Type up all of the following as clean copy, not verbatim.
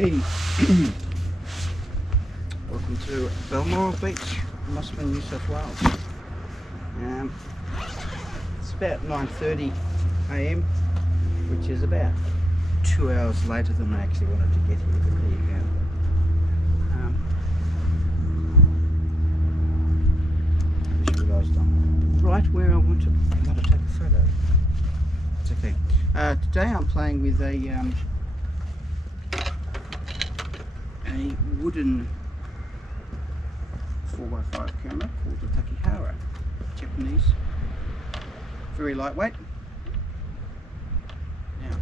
Hey, welcome to Balmoral Beach, Mossman, New South Wales. It's about 9:30 AM, which is about 2 hours later than I actually wanted to get here, but there you go. I just realised I'm right where I want to take a photo. It's okay. Today I'm playing with a wooden 4x5 camera called the Tachihara, Japanese, very lightweight. Now,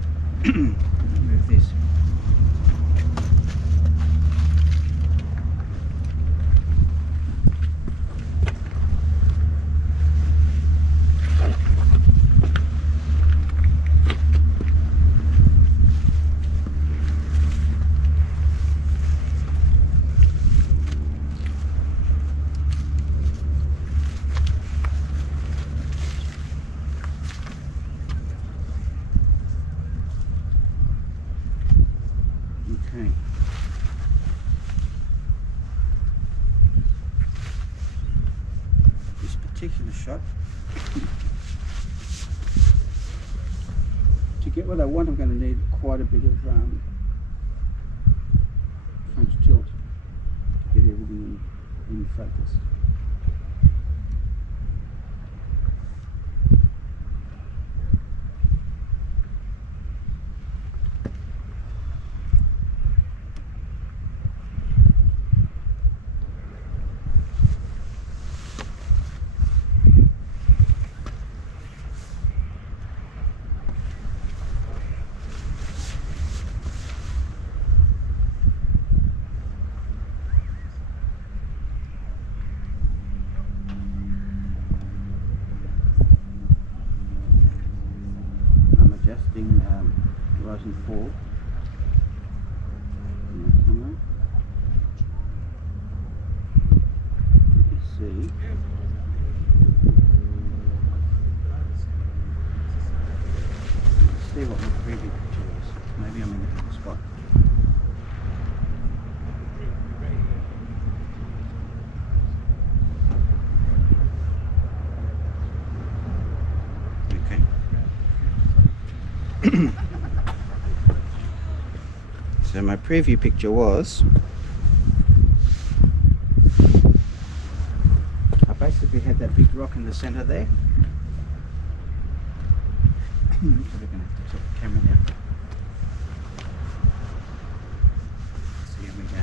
move this. Okay. This particular shot, to get what I want, I'm going to need quite a bit of front tilt to get everything in focus. Adjusting rise and fall in the camera. You see what my previous picture was. Maybe I'm in a good spot. So my preview picture was, I basically had that big rock in the center there. So we're going to have to tilt the camera now. So here we go.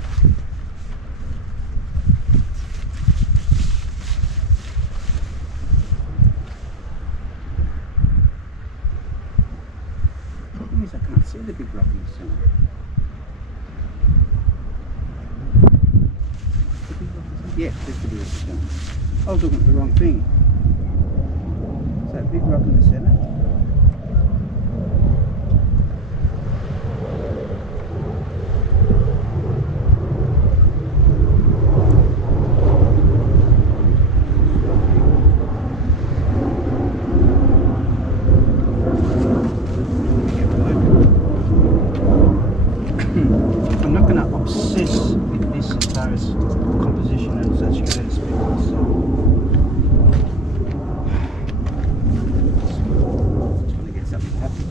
The problem is I can't see the big rock in the center. Yeah, just to be able to. I was looking at the wrong thing. Is that big rock in the center? I'm not going to obsess with this as far as composition and such goes, because just want to get something happy.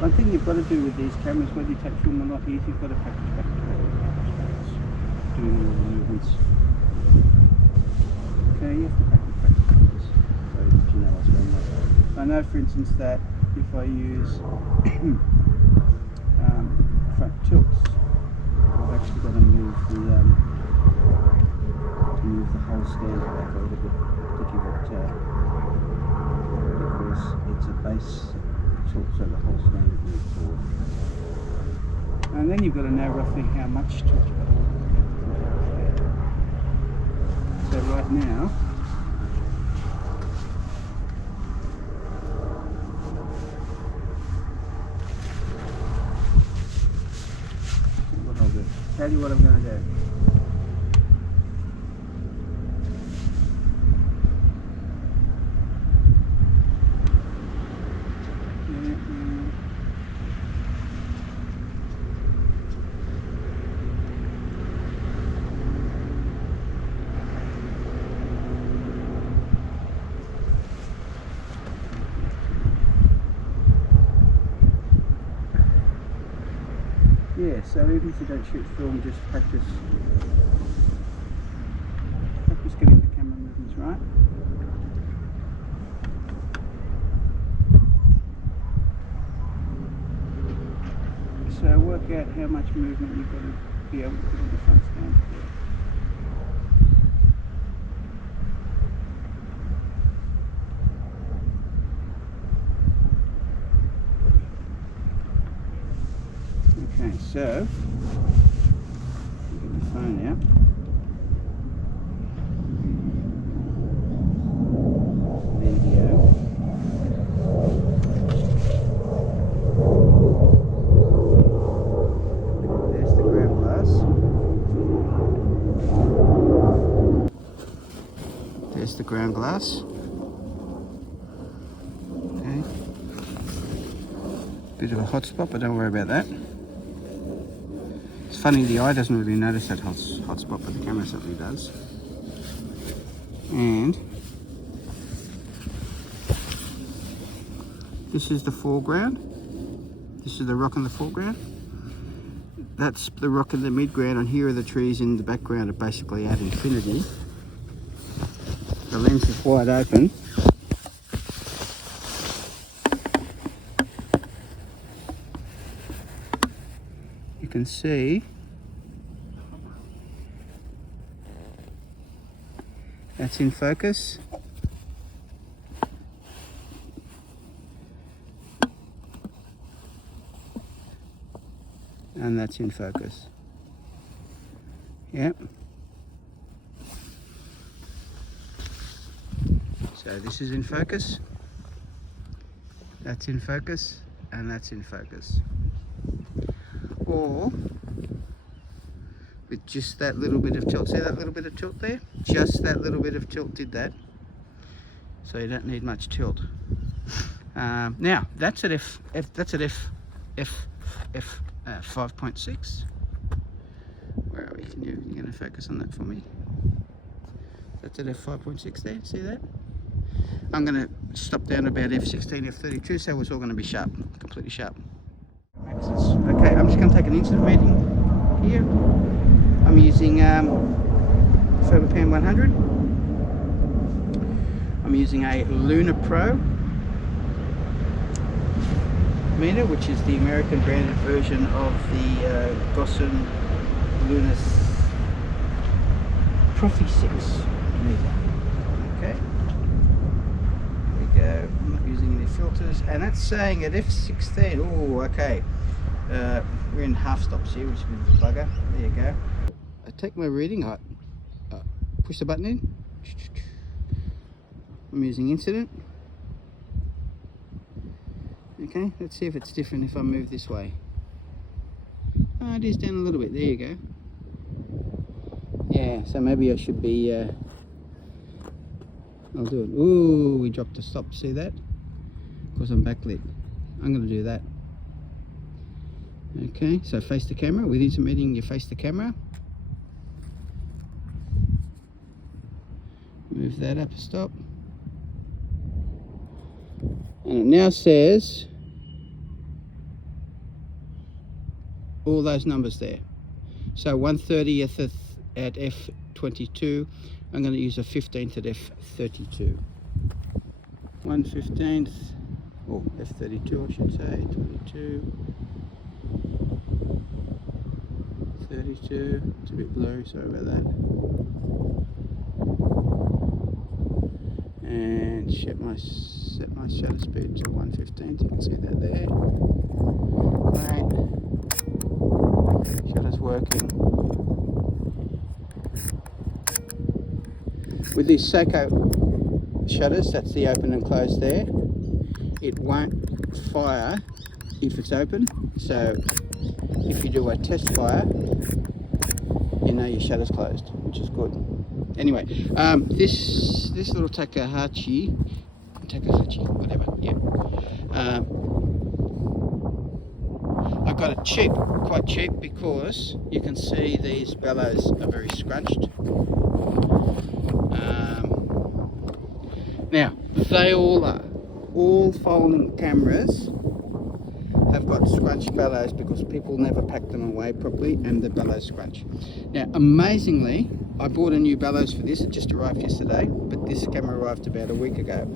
One thing you've got to do with these cameras, whether you take film or not, is you've got to practice doing all the movements. Okay, you have to practice this, so that you know what's going on. I know, for instance, that if I use front tilts, I've actually got to move the whole stand back a little bit, particularly because it's a base tilt, so the whole stand moves forward. And then you've got to know roughly how much tilt you've got to look at. So right now, what I'll do. Tell you what I'm going to do. Yeah, so even if you don't shoot film, just practice getting the camera movements right. So work out how much movement you've got to be able to put in the front stand. Okay, so get my phone out. Video. There's the ground glass. There's the ground glass. Okay. Bit of a hot spot, but don't worry about that. It's funny, the eye doesn't really notice that hot spot, but the camera certainly does. And this is the foreground. This is the rock in the foreground. That's the rock in the midground, and here are the trees in the background are basically at infinity. The lens is wide open. You can see that's in focus. And that's in focus. Yep. So this is in focus. That's in focus, and that's in focus. Or with just that little bit of tilt. See that little bit of tilt there? Just that little bit of tilt did that. So you don't need much tilt. Now that's at f 5.6. Where are we? You're going to focus on that for me. That's at f 5.6 there. See that? I'm going to stop down about f16, f32, so it's all going to be sharp, completely sharp. Okay, I'm just going to take an incident meeting here. I'm using Fomapan 100. I'm using a Luna Pro meter, which is the American branded version of the Gossen Luna Profi 6 meter. Okay, there we go. I'm not using any filters, and that's saying at f16. Oh, okay. We're in half stops here, which is a bit of a bugger. There you go. I take my reading, I push the button in. I'm using incident. Okay, let's see if it's different if I move this way. Oh, it is down a little bit. There you go. Yeah, so maybe I should be I'll do it. Ooh, we dropped a stop. See that? Because I'm backlit. I'm going to do that. Okay, so face the camera. With incident meeting, you face the camera. Move that up a stop. And it now says all those numbers there. So 1/30th at f22. I'm going to use a 15th at f32. 1/15th, or f32 I should say, 22, 32, it's a bit blurry, sorry about that. And set my shutter speed to 1/15th, you can see that there. Great. working. With these Seiko shutters, that's the open and close there, it won't fire if it's open, so if you do a test fire, you know your shutter's closed, which is good. Anyway, this little Takahashi, whatever, yeah. I got it cheap, quite cheap, because you can see these bellows are very scrunched. Now, they all are. All folding cameras have got scrunched bellows because people never pack them away properly and the bellows scrunch. Now, amazingly, I bought a new bellows for this. It just arrived yesterday, but this camera arrived about a week ago.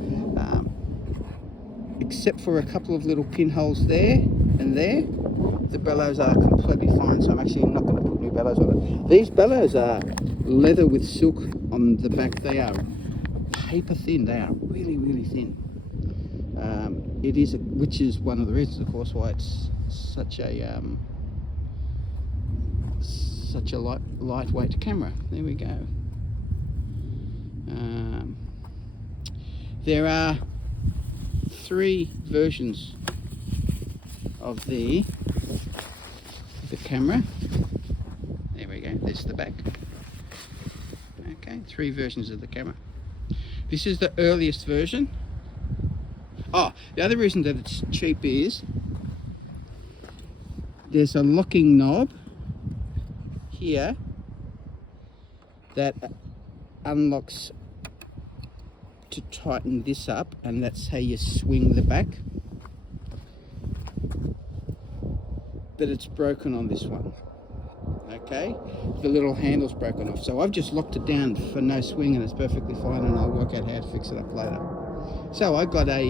Except for a couple of little pinholes there and there, the bellows are completely fine, so I'm actually not going to put new bellows on it. These bellows are leather with silk on the back. They are paper thin. They are really, really thin. It is, which is one of the reasons, of course, why it's such a lightweight camera. There we go. There are 3 versions of the camera. There we go. There's the back. Okay, 3 versions of the camera. This is the earliest version. Oh, the other reason that it's cheap is there's a locking knob here that unlocks to tighten this up, and that's how you swing the back. But it's broken on this one. Okay, the little handle's broken off, so I've just locked it down for no swing, and it's perfectly fine, and I'll work out how to fix it up later. So I got a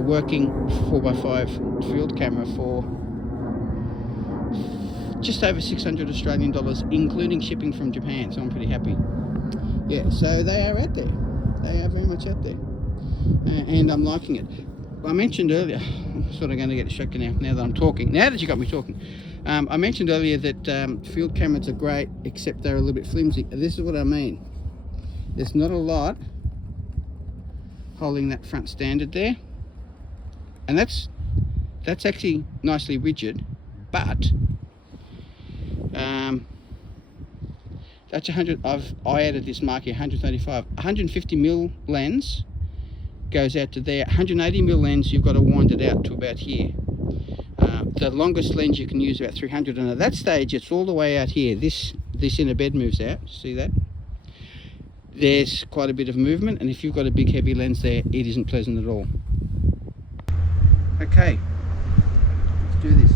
working 4x5 field camera for just over 600 Australian dollars, including shipping from Japan. So I'm pretty happy. Yeah, so they are out there. They are very much out there, and I'm liking it. I mentioned earlier, I'm sort of going to get distracted now that I'm talking. Now that you got me talking, I mentioned earlier that field cameras are great, except they're a little bit flimsy. This is what I mean. There's not a lot holding that front standard there, and that's actually nicely rigid, but that's 100. I added this mark here, 135, 150mm lens goes out to there. 180mm lens, you've got to wind it out to about here. The longest lens you can use about 300, and at that stage it's all the way out here. This inner bed moves out. See that? There's quite a bit of movement, and if you've got a big heavy lens there, it isn't pleasant at all. Okay, let's do this.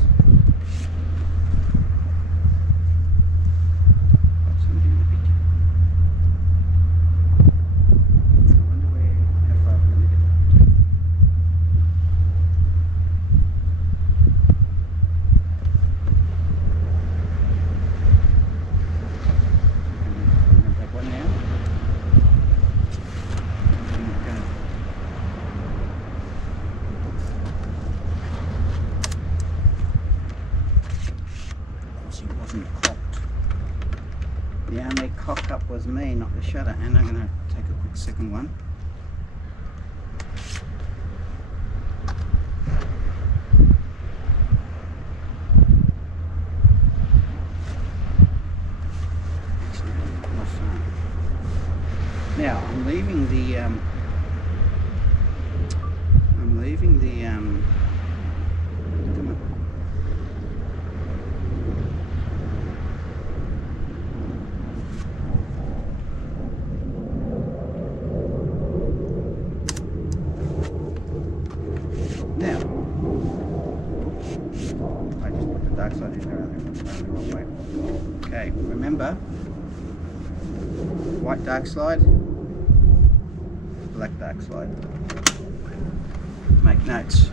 The only cock up was me, not the shutter, and I'm going to take a quick second one. Now I'm leaving the now I just put the dark side in there, the wrong way. Okay, remember, white dark slide, black dark slide. Make notes.